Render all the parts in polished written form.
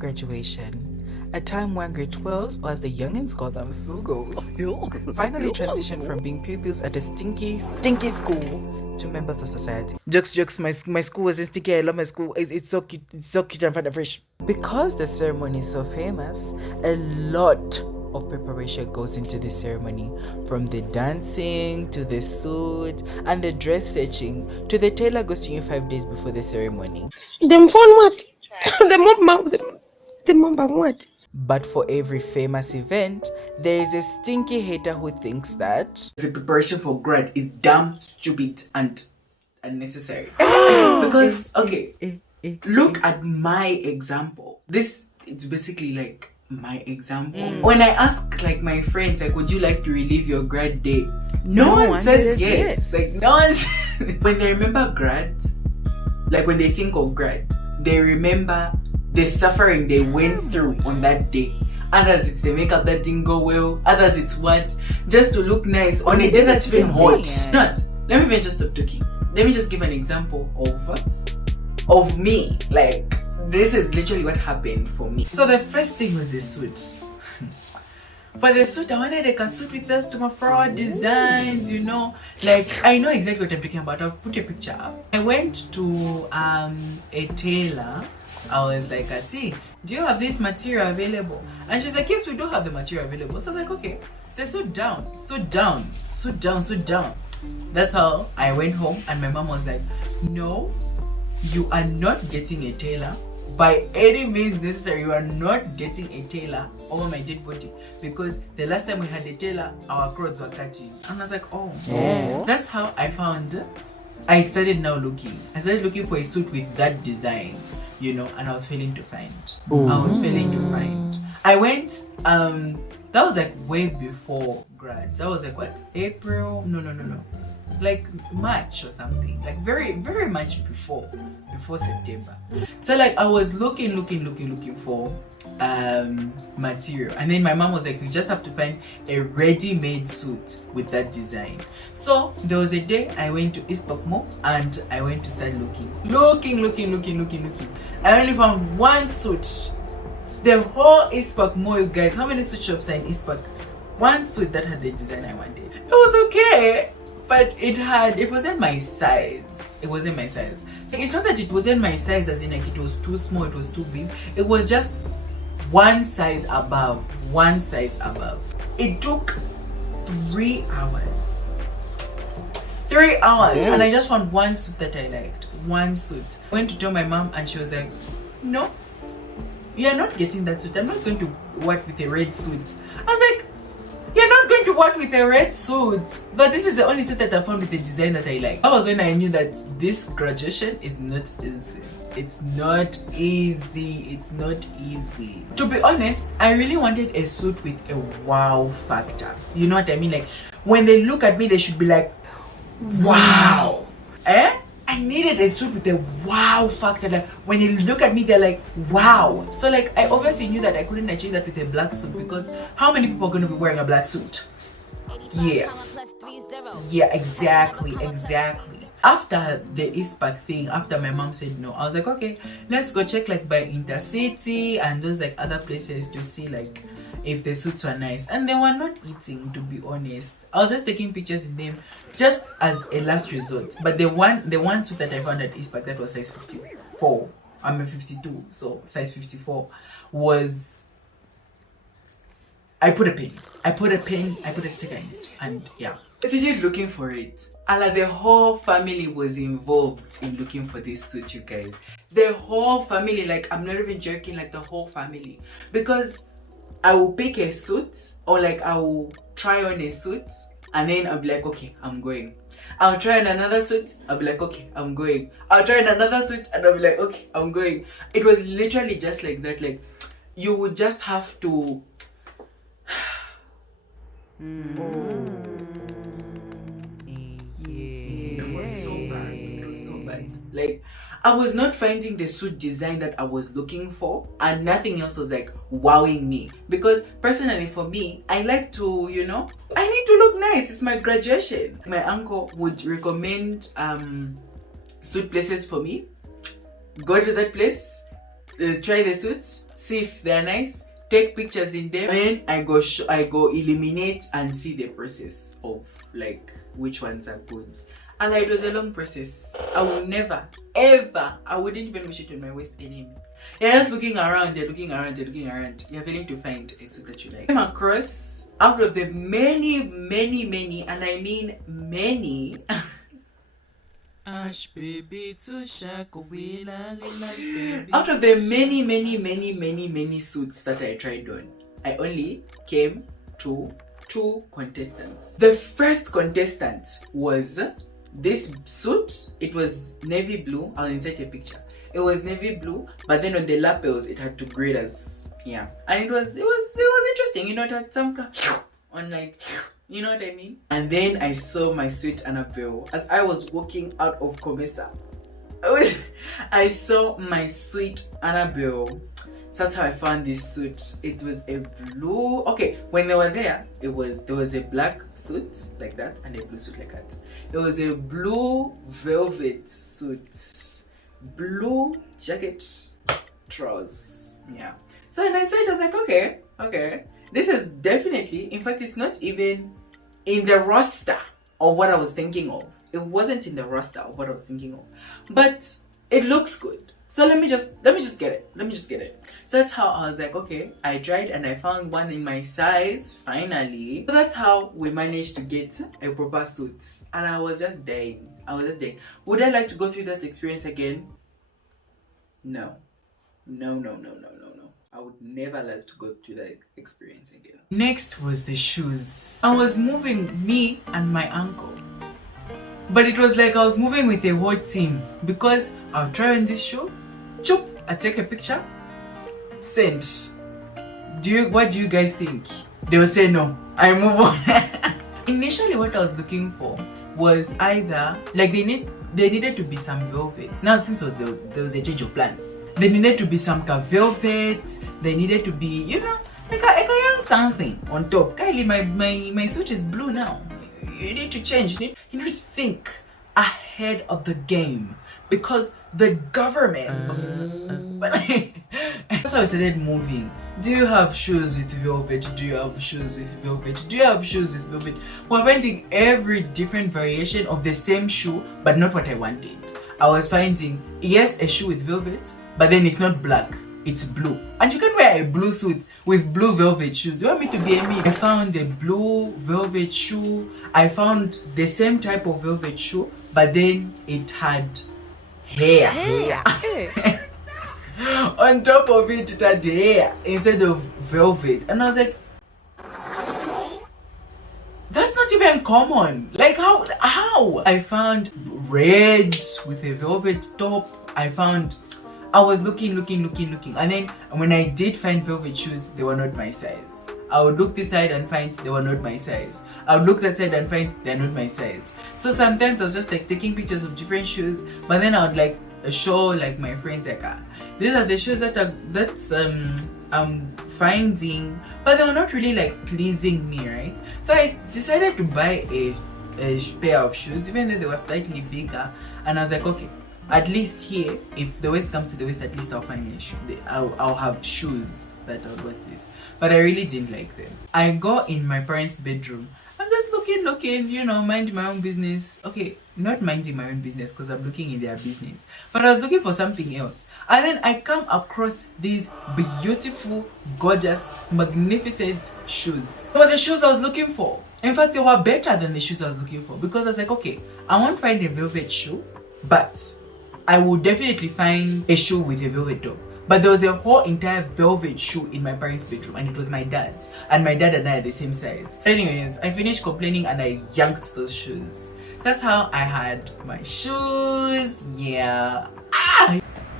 graduation, a time when grade 12s, or as the youngins call them, Sugos, finally transitioned from being pupils at a stinky school to members of society. Jokes, my school was stinky, I love my school, it's so cute and fun and fresh. Because the ceremony is so famous, a lot of preparation goes into the ceremony, from the dancing to the suit and the dress searching to the tailor goes to you 5 days before the ceremony. Them phone what? the mom what? But for every famous event, there is a stinky hater who thinks that the preparation for grad is damn stupid and unnecessary. Because, okay, look at my example. This it's basically like my example. When I ask like my friends, like, would you like to relive your grad day? No one says yes. Like, no one when they remember grad, like when they think of grad, they remember the suffering they went through on that day. Others it's the makeup that didn't go well. Others it's what just to look nice on a day that's been hot. Not. Let me even just stop talking. Let me just give an example of me. Like, this is literally what happened for me. So the first thing was the suit. For the suit, I wanted like a suit with us to my fraud designs, you know. Like, I know exactly what I'm talking about. I'll put a picture up. I went to a tailor. I was like, Ati, do you have this material available? And she's like, yes, we do have the material available. So I was like, okay, then sew down. That's how I went home, and my mom was like, no, you are not getting a tailor. By any means necessary, you are not getting a tailor over my dead body, because the last time we had a tailor, our clothes were cutting. And I was like, oh. That's how I started looking. I started looking for a suit with that design, you know, and I was failing to find. I went, that was like way before grad. That was like what, April? No. Like March or something. Like very, very much before September. So like I was looking for material, and then my mom was like, you just have to find a ready-made suit with that design. So there was a day I went to East Park Mall and I went to start looking. I only found one suit. The whole East Park Mall, you guys, how many suit shops are in East Park? One suit that had the design I wanted. It was okay, but it wasn't my size. So it's not that it wasn't my size as in like it was too small, it was too big. It was just one size above. It took 3 hours. Damn. And I just found one suit that I liked. One suit. I went to tell my mom and she was like, no, you are not getting that suit. I'm not going to work with a red suit. I was like, you're not going to work with a red suit, but this is the only suit that I found with the design that I like. That was when I knew that this graduation is not easy. It's not easy. To be honest, I really wanted a suit with a wow factor. You know what I mean? Like, when they look at me, they should be like, wow. I needed a suit with a wow factor. Like, when they look at me, they're like, wow. So like, I obviously knew that I couldn't achieve that with a black suit, because how many people are going to be wearing a black suit? Yeah, exactly. After the East Park thing, after my mom said no, I was like, okay, let's go check like by Intercity and those like other places to see like if the suits were nice. And they were not eating, to be honest. I was just taking pictures in them just as a last resort. But the one suit that I found at East Park that was size 54, I'm a 52, so size 54 was, I put a pin, I put a sticker in it, and yeah. Continued looking for it. The whole family was involved in looking for this suit, you guys. The whole family, like, I'm not even joking, like the whole family. Because I will pick a suit, or like I will try on a suit, and then I'll be like, okay, I'm going. I'll try on another suit, I'll be like, okay, I'm going. I'll try on another suit, and I'll be like, okay, I'm going. It was literally just like that. Like, you would just have to It was so bad. Like, I was not finding the suit design that I was looking for, and nothing else was like wowing me. Because personally for me, I like to, you know, I need to look nice. It's my graduation. My uncle would recommend suit places for me. Go to that place, try the suits, see if they're nice, take pictures in them, and I go eliminate and see the process of like which ones are good. And it was a long process. I would never, ever, I wouldn't even wish it on my waist anymore. You're just looking around, you're looking around, you're looking around. You're failing to find a suit that you like. I came across, out of the many, and I mean many, Ash baby to shack baby. Out of the many suits that I tried on, I only came to 2 contestants. The first contestant was this suit. It was navy blue. I'll insert a picture. It was navy blue, but then on the lapels it had 2 grade as and it was interesting. You know, it had some on like. You know what I mean? And then I saw my sweet Annabelle as I was walking out of Comesa. I saw my sweet Annabelle. So that's how I found this suit. It was a blue. Okay, when they were there was a black suit like that and a blue suit like that. It was a blue velvet suit, blue jacket, trousers. Yeah. So when I saw it, I was like, okay. This is definitely, in fact, it's not even in the roster of what I was thinking of. It wasn't in the roster of what I was thinking of. But it looks good. So let me just get it. So that's how I was like, okay, I tried and I found one in my size, finally. So that's how we managed to get a proper suit. And I was just dying. Would I like to go through that experience again? No. I would never like to go through that experience again. Next was the shoes. I was moving me and my uncle. But it was like I was moving with a whole team because I'll try on this shoe, chop, I take a picture, send. What do you guys think? They will say no. I move on. Initially what I was looking for was either like they needed to be some velvet. Now since there was a change of plans. They needed to be some velvet. They needed to be, you know, like a young something on top. Kylie, my suit is blue now. You need to change. You need to think ahead of the game because the government. That's how I started moving. Do you have shoes with velvet? Do you have shoes with velvet? Do you have shoes with velvet? We're finding every different variation of the same shoe, but not what I wanted. I was finding, yes, a shoe with velvet, but then it's not black, it's blue. And you can wear a blue suit with blue velvet shoes. You want me to be a me? I found a blue velvet shoe. I found the same type of velvet shoe, but then it had hair. On top of it, it had hair instead of velvet. And I was like, that's not even common. Like how? I found red with a velvet top. I was looking, and then when I did find velvet shoes, they were not my size. I would look this side and find they were not my size. I would look that side and find they're not my size. So sometimes I was just like taking pictures of different shoes, but then I would like show like my friends like, these are the shoes that I'm finding, but they were not really like pleasing me, right? So I decided to buy a pair of shoes, even though they were slightly bigger, and I was like, okay, at least here, if the waist comes to the waist, at least I'll find a shoe. I'll have shoes that I'll watch this. But I really didn't like them. I go in my parents' bedroom. I'm just looking, you know, mind my own business. Okay, not minding my own business because I'm looking in their business. But I was looking for something else. And then I come across these beautiful, gorgeous, magnificent shoes. They were the shoes I was looking for. In fact, they were better than the shoes I was looking for. Because I was like, okay, I won't find a velvet shoe, but I would definitely find a shoe with a velvet top. But there was a whole entire velvet shoe in my parents' bedroom, and it was my dad's. And my dad and I are the same size. Anyways, I finished complaining and I yanked those shoes. That's how I had my shoes. Yeah.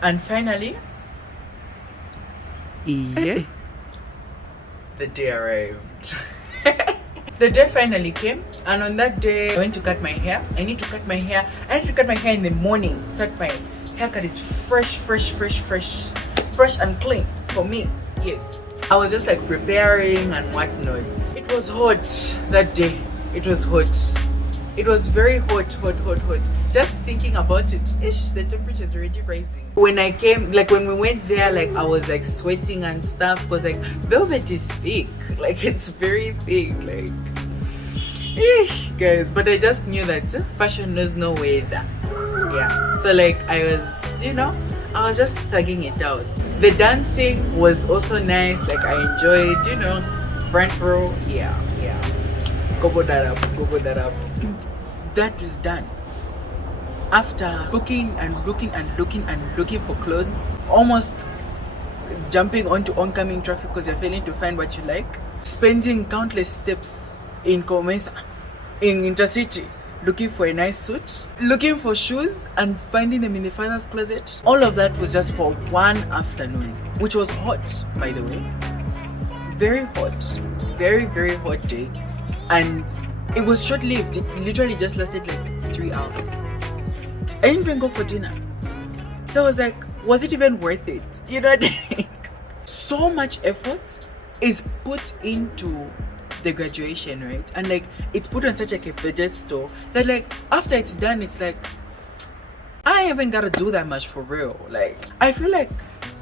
And finally, the day arrived. The day finally came, and on that day I went to cut my hair. I need to cut my hair in the morning so that my haircut is fresh and clean for me. Yes, I was just like preparing and whatnot. It was hot that day. It It was very hot. Just thinking about it, the temperature is already rising. When I came, like when we went there, like I was like sweating and stuff because like velvet is thick, like it's very thick, like guys. But I just knew that fashion knows no weather. Yeah, so like I was, I was just thugging it out. The dancing was also nice, like I enjoyed, front row. Yeah. Go that up. That was done. After looking for clothes, almost jumping onto oncoming traffic because you're failing to find what you like, spending countless steps in Comesa, in Intercity, looking for a nice suit, looking for shoes and finding them in the father's closet. All of that was just for one afternoon, which was hot, by the way. Very hot. Very, very hot day. And it was short-lived. It literally just lasted like 3 hours. I didn't even go for dinner. So I was like, was it even worth it? You know what I mean? So much effort is put into the graduation, right? And like it's put on such like a pedestal that like after it's done, it's like I haven't gotta do that much for real. Like I feel like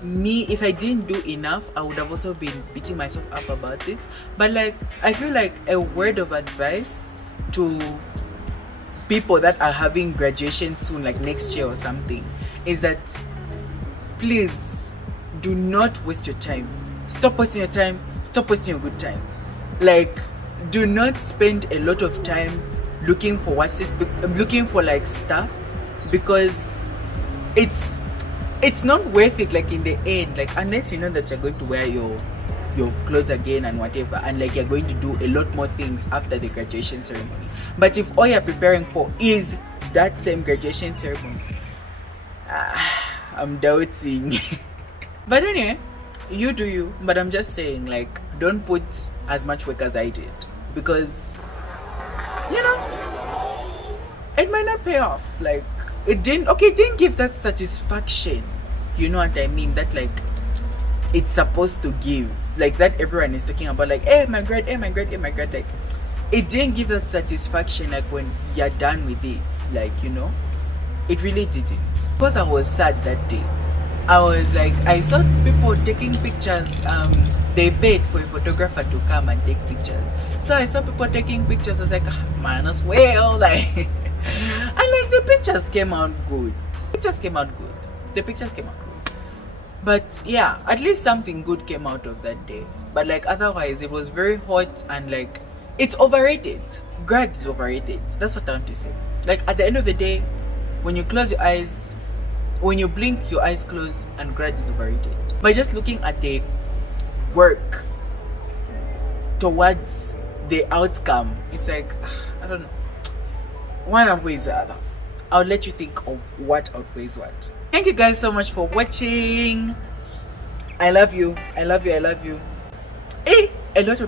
me, if I didn't do enough, I would have also been beating myself up about it. But like I feel like a word of advice to people that are having graduation soon, like next year or something, is that please do not waste your time. Stop wasting your time. Stop wasting your good time. Like do not spend a lot of time looking for looking for like stuff, because it's not worth it, like in the end, like unless you know that you're going to wear your clothes again and whatever, and like you're going to do a lot more things after the graduation ceremony. But if all you're preparing for is that same graduation ceremony, I'm doubting. But anyway, you do you. But I'm just saying, like, don't put as much work as I did, because it might not pay off. Like it didn't give that satisfaction, you know what I mean, that like it's supposed to give, like that everyone is talking about, like my grad, like it didn't give that satisfaction like when you're done with it, like it really didn't. Because I was sad that day. I was like, I saw people taking pictures. They paid for a photographer to come and take pictures, so I saw people taking pictures. I was like, man as well, like and like the pictures came out good. The pictures came out good. But yeah, at least something good came out of that day. But like otherwise, it was very hot and like it's overrated. Grad is overrated. That's what I want to say. Like at the end of the day, when you close your eyes, when you blink, your eyes close, and grad is overrated. By just looking at the work towards the outcome, it's like, I don't know. One outweighs the other. I'll let you think of what outweighs what. Thank you guys so much for watching. I love you. A lot of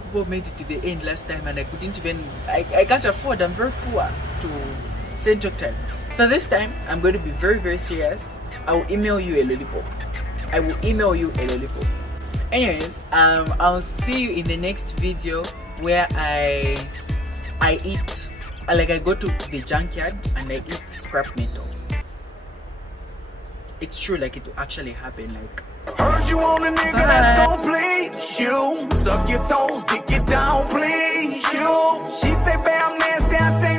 people made it to the end last time and I couldn't even, I can't afford, I'm very poor to send talk time. So this time, I'm going to be very, very serious. I will email you a lollipop. Anyways, I'll see you in the next video where I eat, like I go to the junkyard and I eat scrap metal. It's true, like it will actually happen, like. Heard you on a nigga that's gon' please you. Suck your toes, kick it down, please you. She say, babe, I'm nasty, I say